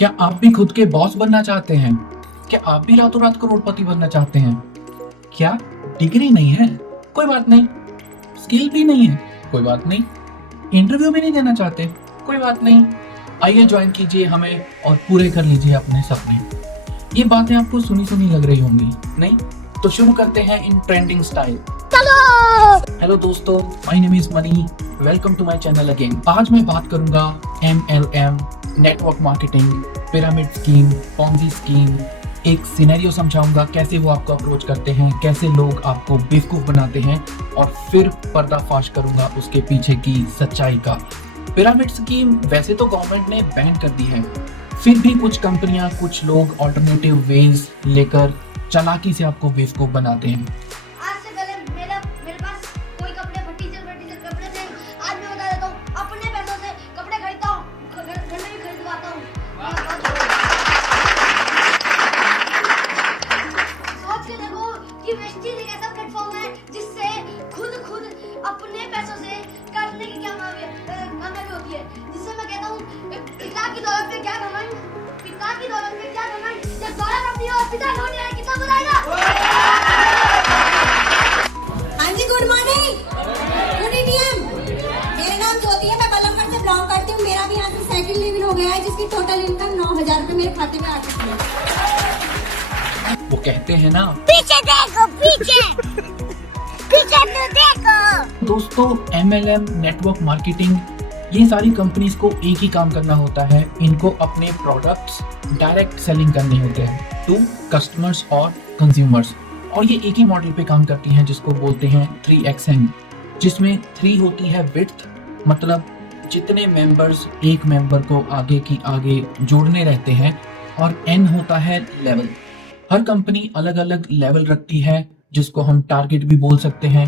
क्या आप भी खुद के बॉस बनना चाहते हैं? क्या आप भी रातों रात करोड़पति बनना चाहते हैं? क्या डिग्री नहीं है? कोई बात नहीं। स्किल भी नहीं है? कोई बात नहीं। इंटरव्यू भी नहीं देना चाहते? कोई बात नहीं। आइए ज्वाइन कीजिए हमें और पूरे कर लीजिए अपने सपने। ये बातें आपको सुनी सुनी लग रही होंगी, नहीं? तो शुरू करते हैं इन ट्रेंडिंग स्टाइल। हेलो दोस्तों, my name is Mani. Welcome to my channel again. आज मैं बात करूंगा MLM, network marketing, pyramid scheme, Ponzi scheme. एक सिनेरियो समझाऊंगा कैसे वो आपको अप्रोच करते हैं, कैसे लोग आपको बेवकूफ बनाते हैं, और फिर पर्दाफाश करूंगा उसके पीछे की सच्चाई का। पिरामिड स्कीम वैसे तो गवर्नमेंट ने बैन कर दी है, फिर भी कुछ कंपनियां, कुछ लोग ऑल्टरनेटिव वेज लेकर चालाकी से आपको बेवकूफ बनाते हैं। आज से पहले मेरे पास कोई कपड़े फटीचर कपड़े थे। आज मैं बता देता हूँ, अपने पैसों से कपड़े खरीदता हूँ, घर में भी खरीदवाता हूँ। सोच के देखो कि वेस्टीज एक ऐसा प्लेटफॉर्म है जिससे खुद अपने पैसों से करने की क्या कामयाबी होती है। जिससे मैं कहता हूँ, पिता की दौलत पे क्या घमंड, पिता की दौलत पे क्या घमंड। जब दौलत अपनी हो, पिता लौट आए, कितना बुलाएगा। हाँ जी, गुड मॉर्निंग, गुड ईटीएम। मेरा नाम ज्योति है, मैं बल्लभगढ़ से बिलोंग करती हूँ। मेरा भी यहाँ से सेकंड लेवल हो गया है, जिसकी टोटल इनकम 9,000 रुपए मेरे खाते में आ चुकी है। वो कहते हैं ना, पीछे देखो, पीछे तो देखो। दोस्तों, MLM, नेटवर्क मार्केटिंग, ये सारी कंपनीज को एक ही काम करना होता है। इनको अपने प्रोडक्ट्स डायरेक्ट सेलिंग करने होते हैं टू कस्टमर्स और कंज्यूमर्स, और ये एक ही मॉडल पे काम करती हैं जिसको बोलते हैं 3XN, जिसमें 3 होती है विड्थ, मतलब जितने मेंबर्स एक मेंबर को आगे की आगे जोड़ने रहते हैं, और N होता है लेवल। हर कंपनी अलग अलग लेवल रखती है जिसको हम टारगेट भी बोल सकते हैं।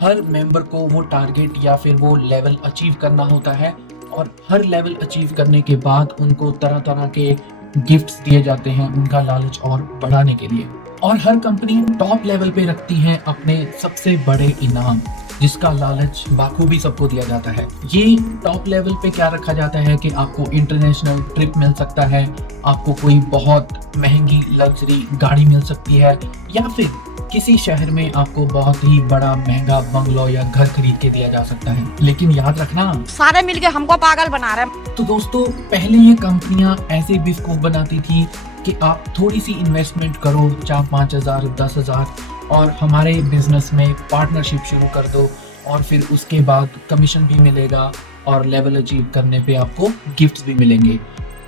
हर मेंबर को वो टारगेट या फिर वो लेवल अचीव करना होता है, और हर लेवल अचीव करने के बाद उनको तरह तरह के गिफ्ट्स दिए जाते हैं उनका लालच और बढ़ाने के लिए। और हर कंपनी टॉप लेवल पे रखती है अपने सबसे बड़े इनाम, जिसका लालच बाखूबी सबको दिया जाता है। ये टॉप लेवल पे क्या रखा जाता है कि आपको इंटरनेशनल ट्रिप मिल सकता है, आपको कोई बहुत महंगी लग्जरी गाड़ी मिल सकती है, या फिर किसी शहर में आपको बहुत ही बड़ा महंगा बंगलो या घर खरीद के दिया जा सकता है। लेकिन याद रखना, सारे मिलके हमको पागल बना रहे हैं। तो दोस्तों, पहले ये कंपनियां ऐसे बेवकूफ बनाती थी कि आप थोड़ी सी इन्वेस्टमेंट करो, 4-5 हज़ार, 10,000, और हमारे बिजनेस में पार्टनरशिप शुरू कर दो, और फिर उसके बाद कमीशन भी मिलेगा और लेवल अचीव करने पे आपको गिफ्ट्स भी मिलेंगे।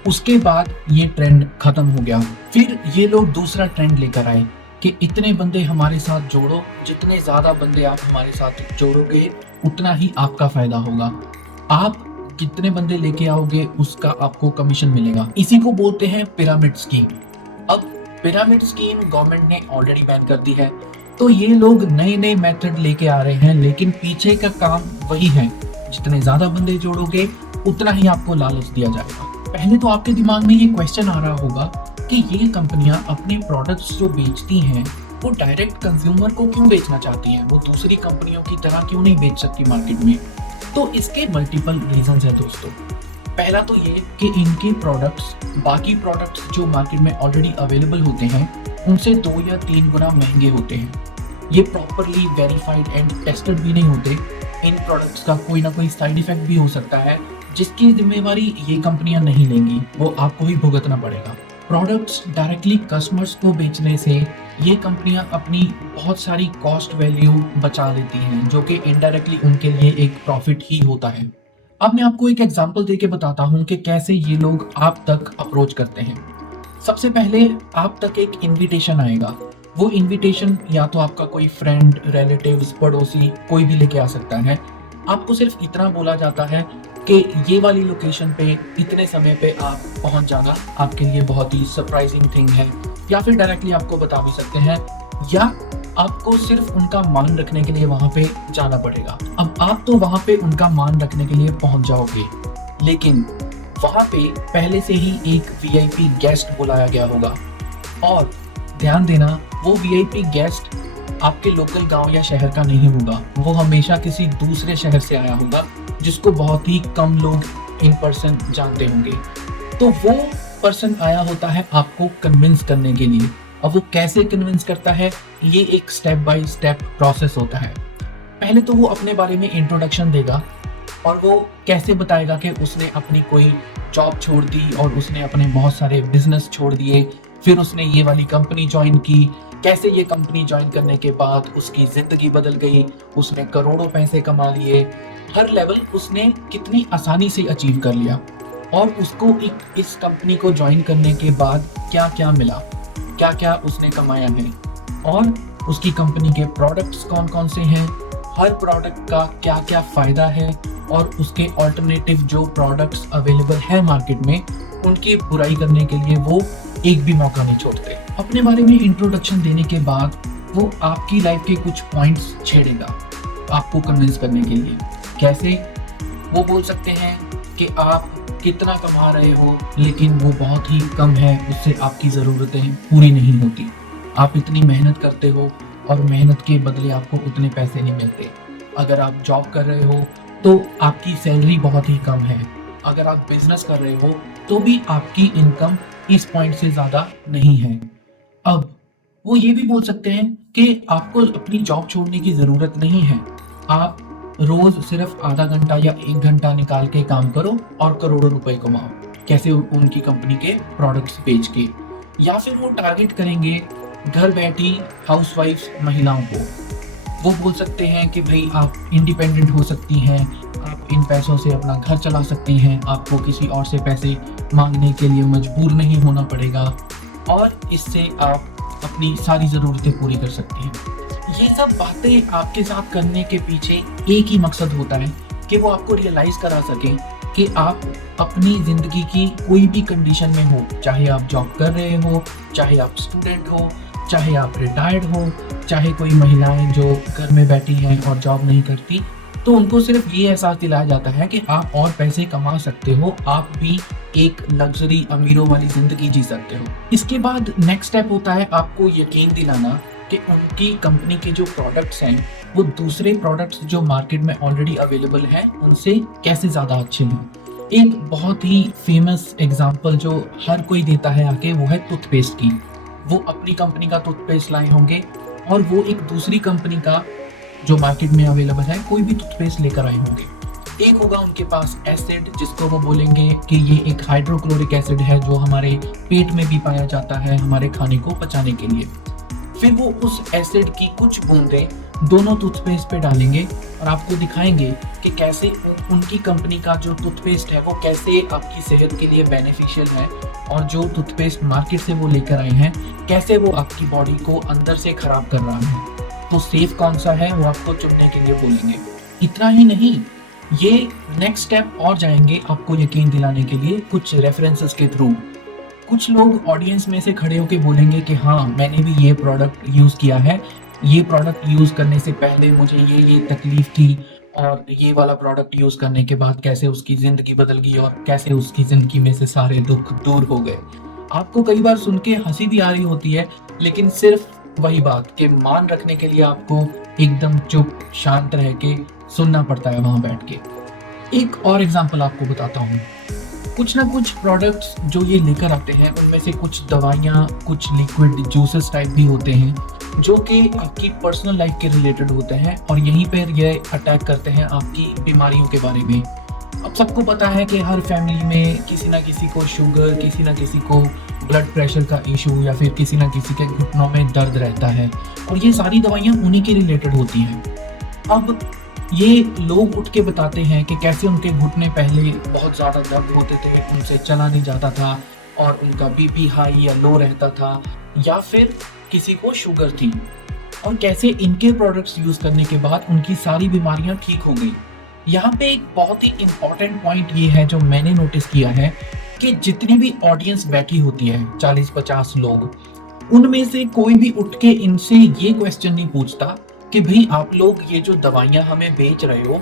उसके बाद ये ट्रेंड खत्म हो गया। फिर ये लोग दूसरा ट्रेंड लेकर आए कि इतने बंदे हमारे साथ जोड़ो, जितने ज्यादा बंदे आप हमारे साथ जोड़ोगे उतना ही आपका फायदा होगा। आप कितने बंदे लेके आओगे उसका आपको कमीशन मिलेगा। इसी को बोलते हैं पिरामिड स्कीम। अब पिरामिड स्कीम गवर्नमेंट ने ऑलरेडी बैन कर दी है, तो ये लोग नए नए मेथड लेके आ रहे हैं, लेकिन पीछे का काम वही है। जितने ज्यादा बंदे जोड़ोगे उतना ही आपको लालच दिया जाएगा। पहले तो आपके दिमाग में ये क्वेश्चन आ रहा होगा कि ये कंपनियां अपने प्रोडक्ट्स जो बेचती हैं वो डायरेक्ट कंज्यूमर को क्यों बेचना चाहती हैं, वो दूसरी कंपनियों की तरह क्यों नहीं बेच सकती मार्केट में। तो इसके मल्टीपल रीजंस है दोस्तों। पहला तो ये कि इनके प्रोडक्ट्स बाकी प्रोडक्ट्स जो मार्केट में ऑलरेडी अवेलेबल होते हैं उनसे 2 या 3 गुना महंगे होते हैं। ये प्रॉपरली वेरीफाइड एंड टेस्टेड भी नहीं होते। इन प्रोडक्ट्स का कोई ना कोई साइड इफेक्ट भी हो सकता है, जिसकी जिम्मेवारी ये कंपनियां नहीं लेंगी, वो आपको ही भुगतना पड़ेगा। प्रोडक्ट्स डायरेक्टली कस्टमर्स को बेचने से ये कंपनियां अपनी बहुत सारी कॉस्ट वैल्यू बचा लेती हैं, जो कि इनडायरेक्टली उनके लिए एक प्रॉफिट ही होता है। अब मैं आपको एक एग्जांपल देके बताता हूं कि कैसे ये लोग आप तक अप्रोच करते हैं। सबसे पहले आप तक एक इनविटेशन आएगा। वो इनविटेशन या तो आपका कोई फ्रेंड, रिलेटिव्स, पड़ोसी कोई भी लेके आ सकता है। आपको सिर्फ इतना बोला जाता है कि ये वाली लोकेशन पे इतने समय पे आप पहुंच जाना, आपके लिए बहुत ही सरप्राइजिंग थिंग है। या फिर डायरेक्टली आपको बता भी सकते हैं, या आपको सिर्फ उनका मान रखने के लिए वहां पे जाना पड़ेगा। अब आप तो वहां पे उनका मान रखने के लिए पहुंच जाओगे, लेकिन वहां पे पहले से ही एक VIP गेस्ट बुलाया गया होगा। और ध्यान देना, वो VIP गेस्ट आपके लोकल गांव या शहर का नहीं होगा, वो हमेशा किसी दूसरे शहर से आया होगा जिसको बहुत ही कम लोग इन पर्सन जानते होंगे। तो वो पर्सन आया होता है आपको कन्विंस करने के लिए। अब वो कैसे कन्विंस करता है, ये एक स्टेप बाय स्टेप प्रोसेस होता है। पहले तो वो अपने बारे में इंट्रोडक्शन देगा और वो कैसे बताएगा कि उसने अपनी कोई जॉब छोड़ दी और उसने अपने बहुत सारे बिजनेस छोड़ दिए, फिर उसने ये वाली कंपनी ज्वाइन की, कैसे ये कंपनी ज्वाइन करने के बाद उसकी ज़िंदगी बदल गई, उसने करोड़ों पैसे कमा लिए, हर लेवल उसने कितनी आसानी से अचीव कर लिया और उसको इस कंपनी को ज्वाइन करने के बाद क्या क्या मिला, क्या क्या उसने कमाया है और उसकी कंपनी के प्रोडक्ट्स कौन कौन से हैं, हर प्रोडक्ट का क्या क्या फ़ायदा है और उसके ऑल्टरनेटिव जो प्रोडक्ट्स अवेलेबल है मार्केट में उनकी बुराई करने के लिए वो एक भी मौका नहीं छोड़ते। अपने बारे में इंट्रोडक्शन देने के बाद वो आपकी लाइफ के कुछ पॉइंट्स छेड़ेगा आपको कन्विंस करने के लिए। कैसे? वो बोल सकते हैं कि आप कितना कमा रहे हो लेकिन वो बहुत ही कम है, उससे आपकी ज़रूरतें पूरी नहीं होती। आप इतनी मेहनत करते हो और मेहनत के बदले आपको उतने पैसे नहीं मिलते। अगर आप जॉब कर रहे हो तो आपकी सैलरी बहुत ही कम है। अगर आप बिजनेस कर रहे हो तो भी आपकी इनकम इस पॉइंट से ज़्यादा नहीं है। अब वो ये भी बोल सकते हैं कि आपको अपनी जॉब छोड़ने की ज़रूरत नहीं है, आप रोज़ सिर्फ आधा घंटा या 1 घंटा निकाल के काम करो और करोड़ों रुपए कमाओ। कैसे? उनकी कंपनी के प्रोडक्ट्स बेच के। या फिर वो टारगेट करेंगे घर बैठी हाउसवाइफ्स महिलाओं को। वो बोल सकते हैं कि भाई आप इंडिपेंडेंट हो सकती हैं, आप इन पैसों से अपना घर चला सकती हैं, आपको किसी और से पैसे मांगने के लिए मजबूर नहीं होना पड़ेगा और इससे आप अपनी सारी ज़रूरतें पूरी कर सकती हैं। ये सब बातें आपके साथ करने के पीछे एक ही मकसद होता है कि वो आपको रियलाइज़ करा सकें कि आप अपनी ज़िंदगी की कोई भी कंडीशन में हो, चाहे आप जॉब कर रहे हो, चाहे आप स्टूडेंट हो, चाहे आप रिटायर्ड हो, चाहे कोई महिलाएं जो घर में बैठी हैं और जॉब नहीं करती, तो उनको सिर्फ ये एहसास दिलाया जाता है कि आप और पैसे कमा सकते हो, आप भी एक लग्जरी अमीरों वाली ज़िंदगी जी सकते हो। इसके बाद नेक्स्ट स्टेप होता है आपको यकीन दिलाना कि उनकी कंपनी के जो प्रोडक्ट्स हैं वो दूसरे प्रोडक्ट्स जो मार्केट में ऑलरेडी अवेलेबल हैं उनसे कैसे ज़्यादा अच्छे हैं। एक बहुत ही फेमस एग्जांपल जो हर कोई देता है आके वो है टूथपेस्ट की। वो अपनी कंपनी का टूथपेस्ट लाए होंगे और वो एक दूसरी कंपनी का जो मार्केट में अवेलेबल है कोई भी टूथपेस्ट लेकर आए होंगे। एक होगा उनके पास एसिड जिसको वो बोलेंगे कि ये एक हाइड्रोक्लोरिक एसिड है जो हमारे पेट में भी पाया जाता है हमारे खाने को पचाने के लिए। फिर वो उस एसिड की कुछ बूंदें दोनों टूथपेस्ट पे डालेंगे और आपको दिखाएंगे कि कैसे उनकी कंपनी का जो टूथपेस्ट है वो कैसे आपकी सेहत के लिए बेनिफिशियल है और जो टूथपेस्ट मार्केट से वो लेकर आए हैं कैसे वो आपकी बॉडी को अंदर से खराब कर रहा है। तो सेफ कौन सा है वो आपको चुनने के लिए बोलेंगे। इतना ही नहीं, ये नेक्स्ट स्टेप और जाएंगे आपको यकीन दिलाने के लिए कुछ रेफरेंसेस के थ्रू। कुछ लोग ऑडियंस में से खड़े होकर बोलेंगे कि हाँ मैंने भी ये प्रोडक्ट यूज़ किया है, ये प्रोडक्ट यूज़ करने से पहले मुझे ये तकलीफ थी और ये वाला प्रोडक्ट यूज़ करने के बाद कैसे उसकी ज़िंदगी बदल गई और कैसे उसकी ज़िंदगी में से सारे दुख दूर हो गए। आपको कई बार सुन के हंसी भी आ रही होती है, लेकिन सिर्फ वही बात कि मान रखने के लिए आपको एकदम चुप शांत रह के सुनना पड़ता है वहाँ बैठ के। एक और एग्जांपल आपको बताता हूँ। कुछ ना कुछ प्रोडक्ट्स जो ये लेकर आते हैं उनमें से कुछ दवाइयाँ, कुछ लिक्विड जूसेस टाइप भी होते हैं जो कि आपकी पर्सनल लाइफ के रिलेटेड होते हैं और यहीं पर ये अटैक करते हैं आपकी बीमारियों के बारे में। अब सबको पता है कि हर फैमिली में किसी ना किसी को शुगर, किसी ना किसी को ब्लड प्रेशर का इशू या फिर किसी ना किसी के घुटनों में दर्द रहता है और ये सारी दवाइयाँ उन्हीं के रिलेटेड होती हैं। अब ये लोग उठ के बताते हैं कि कैसे उनके घुटने पहले बहुत ज़्यादा दर्द होते थे, उनसे चला नहीं जाता था और उनका बीपी हाई या लो रहता था या फिर किसी को शुगर थी और कैसे इनके प्रोडक्ट्स यूज़ करने के बाद उनकी सारी बीमारियां ठीक हो गई। यहाँ पे एक बहुत ही इम्पॉर्टेंट पॉइंट ये है जो मैंने नोटिस किया है कि जितनी भी ऑडियंस बैठी होती है 40-50 लोग, उनमें से कोई भी उठ के इनसे ये क्वेश्चन नहीं पूछता कि भाई आप लोग ये जो दवाइयाँ हमें बेच रहे हो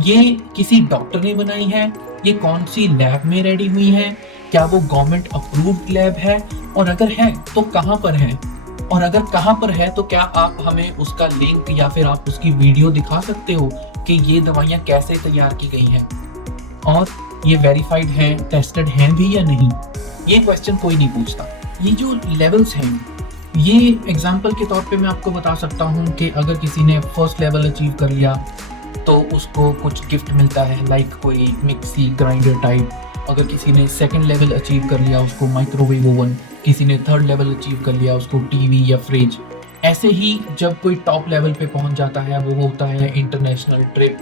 ये किसी डॉक्टर ने बनाई है, ये कौन सी लैब में रेडी हुई है, क्या वो गवर्नमेंट अप्रूव्ड लैब है और अगर है तो कहाँ पर है, और अगर कहाँ पर है तो क्या आप हमें उसका लिंक या फिर आप उसकी वीडियो दिखा सकते हो कि ये दवाइयाँ कैसे तैयार की गई हैं और ये वेरीफाइड हैं, टेस्टेड हैं भी या नहीं। ये क्वेश्चन कोई नहीं पूछता। ये जो लेवल्स हैं, ये एग्जाम्पल के तौर पे मैं आपको बता सकता हूँ कि अगर किसी ने फर्स्ट लेवल अचीव कर लिया तो उसको कुछ गिफ्ट मिलता है, लाइक कोई मिक्सी ग्राइंडर टाइप। अगर किसी ने सेकंड लेवल अचीव कर लिया उसको माइक्रोवेव ओवन, किसी ने थर्ड लेवल अचीव कर लिया उसको टीवी या फ्रिज। ऐसे ही जब कोई टॉप लेवल पे पहुंच जाता है वो होता है इंटरनेशनल ट्रिप,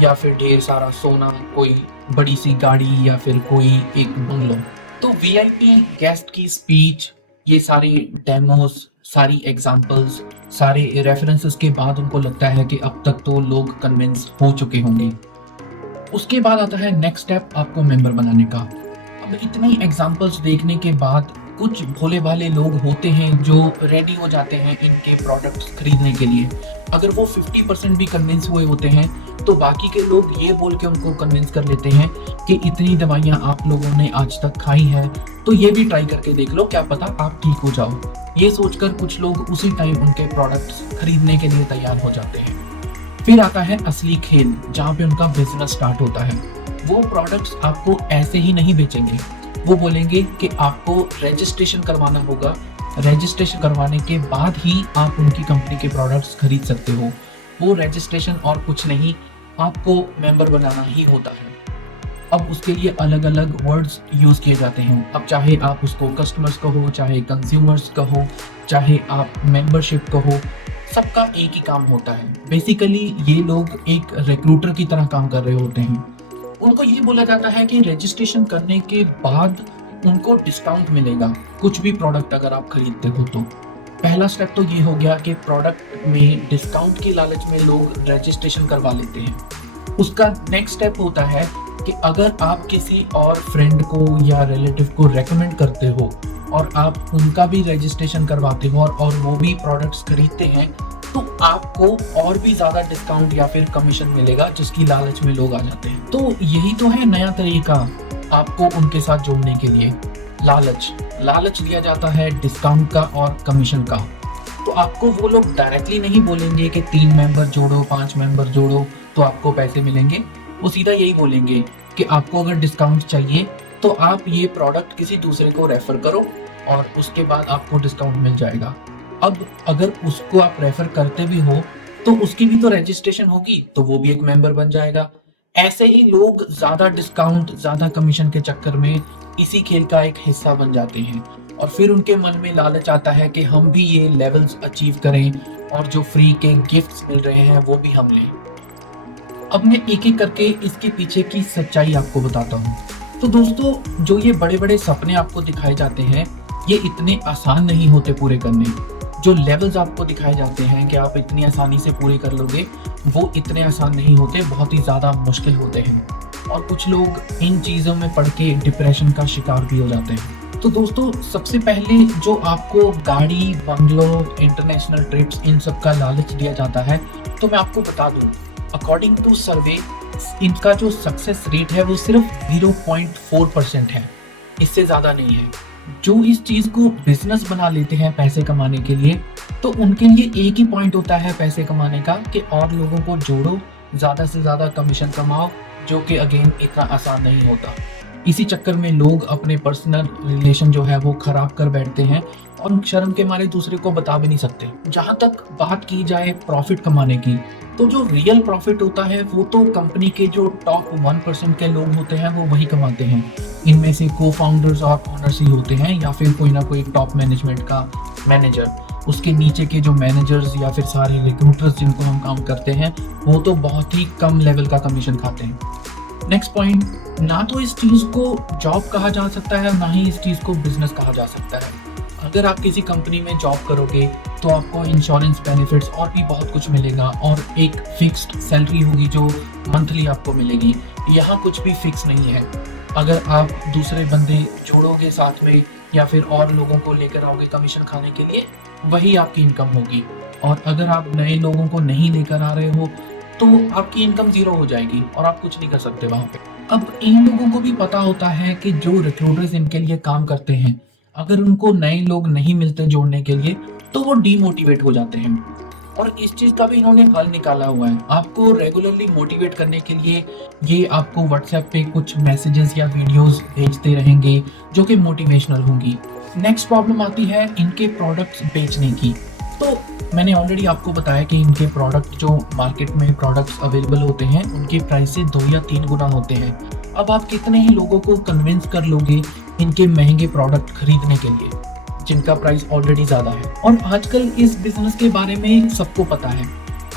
या फिर ढेर सारा सोना, कोई बड़ी सी गाड़ी, या फिर कोई एक बंगलो। तो वीआईपी गेस्ट की स्पीच, ये सारे डेमोस, सारी एग्जांपल्स, सारे रेफरेंसेस के बाद उनको लगता है कि अब तक तो लोग कन्विंस हो चुके होंगे। उसके बाद आता है नेक्स्ट स्टेप, आपको मेंबर बनाने का। अब इतनी एग्जांपल्स देखने के बाद कुछ भोले भाले लोग होते हैं जो रेडी हो जाते हैं इनके प्रोडक्ट्स खरीदने के लिए। अगर वो 50% भी कन्विंस हुए होते हैं तो बाकी के लोग ये बोल के उनको कन्विंस कर लेते हैं कि इतनी दवाइयाँ आप लोगों ने आज तक खाई है तो ये भी ट्राई करके देख लो, क्या पता आप ठीक हो जाओ। ये सोचकर कुछ लोग उसी टाइम उनके प्रोडक्ट्स खरीदने के लिए तैयार हो जाते हैं। फिर आता है असली खेल, जहाँ पे उनका बिजनेस स्टार्ट होता है। वो प्रोडक्ट्स आपको ऐसे ही नहीं बेचेंगे, वो बोलेंगे कि आपको रजिस्ट्रेशन करवाना होगा, रजिस्ट्रेशन करवाने के बाद ही आप उनकी कंपनी के प्रोडक्ट्स खरीद सकते हो। वो रजिस्ट्रेशन और कुछ नहीं, आपको मेंबर बनाना ही होता है। अब उसके लिए अलग अलग वर्ड्स यूज़ किए जाते हैं। अब चाहे आप उसको कस्टमर्स कहो, चाहे कंज्यूमर्स कहो, चाहे आप मेंबरशिप कहो, सबका एक ही काम होता है। बेसिकली ये लोग एक रिक्रूटर की तरह काम कर रहे होते हैं। उनको ये बोला जाता है कि रजिस्ट्रेशन करने के बाद उनको डिस्काउंट मिलेगा कुछ भी प्रोडक्ट अगर आप खरीदते हो तो। पहला स्टेप तो ये हो गया कि प्रोडक्ट में डिस्काउंट के लालच में लोग रजिस्ट्रेशन करवा लेते हैं। उसका नेक्स्ट स्टेप होता है कि अगर आप किसी और फ्रेंड को या रिलेटिव को रेकमेंड करते हो और आप उनका भी रजिस्ट्रेशन करवाते हो और वो भी प्रोडक्ट्स खरीदते हैं तो आपको और भी ज़्यादा डिस्काउंट या फिर कमीशन मिलेगा, जिसकी लालच में लोग आ जाते हैं। तो यही तो है नया तरीका आपको उनके साथ जोड़ने के लिए। लालच दिया जाता है डिस्काउंट का और कमीशन का। तो आपको वो लोग डायरेक्टली नहीं बोलेंगे कि 3 मेंबर जोड़ो, 5 मेंबर जोड़ो तो आपको पैसे मिलेंगे। वो सीधा यही बोलेंगे कि आपको अगर डिस्काउंट चाहिए तो आप ये प्रोडक्ट किसी दूसरे को रेफर करो और उसके बाद आपको डिस्काउंट मिल जाएगा। अब अगर उसको आप रेफर करते भी हो तो उसकी भी तो रजिस्ट्रेशन होगी, तो वो भी एक मेंबर बन जाएगा। ऐसे ही लोग ज्यादा डिस्काउंट, ज्यादा कमीशन के चक्कर में इसी खेल का एक हिस्सा बन जाते हैं और फिर उनके मन में लालच आता है कि हम भी ये लेवल्स अचीव करें और जो फ्री के गिफ्ट्स मिल रहे हैं वो भी हम लें। अब मैं एक एक करके इसके पीछे की सच्चाई आपको बताता हूँ। तो दोस्तों, जो ये बड़े बड़े सपने आपको दिखाए जाते हैं ये इतने आसान नहीं होते पूरे करने। जो लेवल्स आपको दिखाए जाते हैं कि आप इतनी आसानी से पूरे कर लोगे, वो इतने आसान नहीं होते, बहुत ही ज़्यादा मुश्किल होते हैं। और कुछ लोग इन चीज़ों में पड़ के डिप्रेशन का शिकार भी हो जाते हैं। तो दोस्तों, सबसे पहले जो आपको गाड़ी, बंगलो, इंटरनेशनल ट्रिप्स, इन सब का लालच दिया जाता है, तो मैं आपको बता दूं, अकॉर्डिंग टू सर्वे इनका जो सक्सेस रेट है वो सिर्फ 0.4% है, इससे ज़्यादा नहीं है। जो इस चीज़ को बिजनेस बना लेते हैं पैसे कमाने के लिए, तो उनके लिए एक ही पॉइंट होता है पैसे कमाने का कि और लोगों को जोड़ो, ज़्यादा से ज़्यादा कमीशन कमाओ, जो कि अगेन इतना आसान नहीं होता। इसी चक्कर में लोग अपने पर्सनल रिलेशन जो है वो खराब कर बैठते हैं और शर्म के मारे दूसरे को बता भी नहीं सकते। जहाँ तक बात की जाए प्रॉफिट कमाने की, तो जो रियल प्रॉफिट होता है वो तो कंपनी के जो टॉप 1% के लोग होते हैं वो वही कमाते हैं। इनमें से को फाउंडर्स और ओनर्स ही होते हैं, या फिर कोई ना कोई टॉप मैनेजमेंट का मैनेजर। उसके नीचे के जो मैनेजर्स या फिर सारे रिक्रूटर्स जिनको हम काम करते हैं वो तो बहुत ही कम लेवल का कमीशन खाते हैं। नेक्स्ट पॉइंट, ना तो इस चीज़ को जॉब कहा जा सकता है, ना ही इस चीज़ को बिजनेस कहा जा सकता है। अगर आप किसी कंपनी में जॉब करोगे तो आपको इंश्योरेंस बेनिफिट्स और भी बहुत कुछ मिलेगा और एक फिक्स्ड सैलरी होगी जो मंथली आपको मिलेगी। यहाँ कुछ भी फिक्स नहीं है। अगर आप दूसरे बंदे जोड़ोगे साथ में या फिर और लोगों को लेकर आओगे कमीशन खाने के लिए, वही आपकी इनकम होगी। और अगर आप नए लोगों को नहीं लेकर आ रहे हो तो आपकी इनकम 0 हो जाएगी और आप कुछ नहीं कर सकते वहाँ पे। अब इन लोगों को भी पता होता है कि जो रिक्रूटर्स इनके लिए काम करते हैं, अगर उनको नए लोग नहीं मिलते जोड़ने के लिए तो वो डीमोटिवेट हो जाते हैं। और इस चीज का भी इन्होंने हल निकाला हुआ है। आपको रेगुलरली मोटिवेट करने के लिए ये आपको व्हाट्सएप पे कुछ मैसेजेस या वीडियोस भेजते रहेंगे जो कि मोटिवेशनल होंगी। नेक्स्ट प्रॉब्लम आती है इनके प्रोडक्ट्स बेचने की। तो मैंने ऑलरेडी आपको बताया कि इनके प्रोडक्ट जो मार्केट में प्रोडक्ट्स अवेलेबल होते हैं उनके प्राइस से 2 या 3 गुना होते हैं। अब आप कितने ही लोगों को कन्विंस कर लोगे इनके महंगे प्रोडक्ट खरीदने के लिए जिनका प्राइस ऑलरेडी ज़्यादा है। और आजकल इस बिजनेस के बारे में सबको पता है।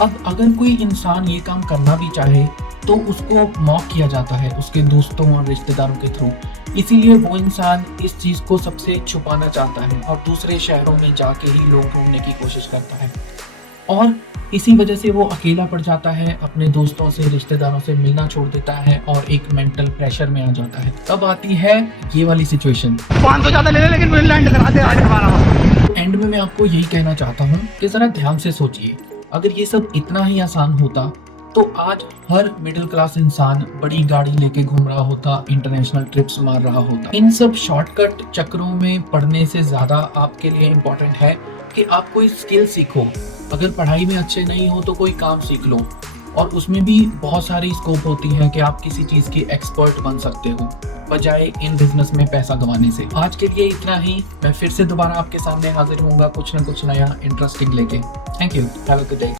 अब अगर कोई इंसान ये काम करना भी चाहे तो उसको मॉक किया जाता है उसके दोस्तों और रिश्तेदारों के थ्रू। इसीलिए वो इंसान इस चीज़ को सबसे छुपाना चाहता है और दूसरे शहरों में जाके ही लोग ढूंढने की कोशिश करता है, और इसी वजह से वो अकेला पड़ जाता है, अपने दोस्तों से रिश्तेदारों से मिलना छोड़ देता है और एक मेंटल प्रेशर में आ जाता है। तब आती है ये वाली सिचुएशन। 500 ज्यादा ले ले लेकिन मुझे लैंड करा दे आज हमारा। एंड में मैं आपको यही कहना चाहता हूँ कि जरा ध्यान से सोचिए, अगर ये सब इतना ही आसान होता तो आज हर मिडिल क्लास इंसान बड़ी गाड़ी लेके घूम रहा होता, इंटरनेशनल ट्रिप्स मार रहा होता। इन सब शॉर्टकट चक्रों में पढ़ने से ज्यादा आपके लिए इम्पोर्टेंट है कि आप कोई स्किल सीखो। अगर पढ़ाई में अच्छे नहीं हो तो कोई काम सीख लो, और उसमें भी बहुत सारी स्कोप होती है कि आप किसी चीज की एक्सपर्ट बन सकते हो बजाय इन बिजनेस में पैसा गंवाने से। आज के लिए इतना ही। मैं फिर से दोबारा आपके सामने हाजिर होऊंगा कुछ न कुछ नया इंटरेस्टिंग लेके। Thank you, have a good day.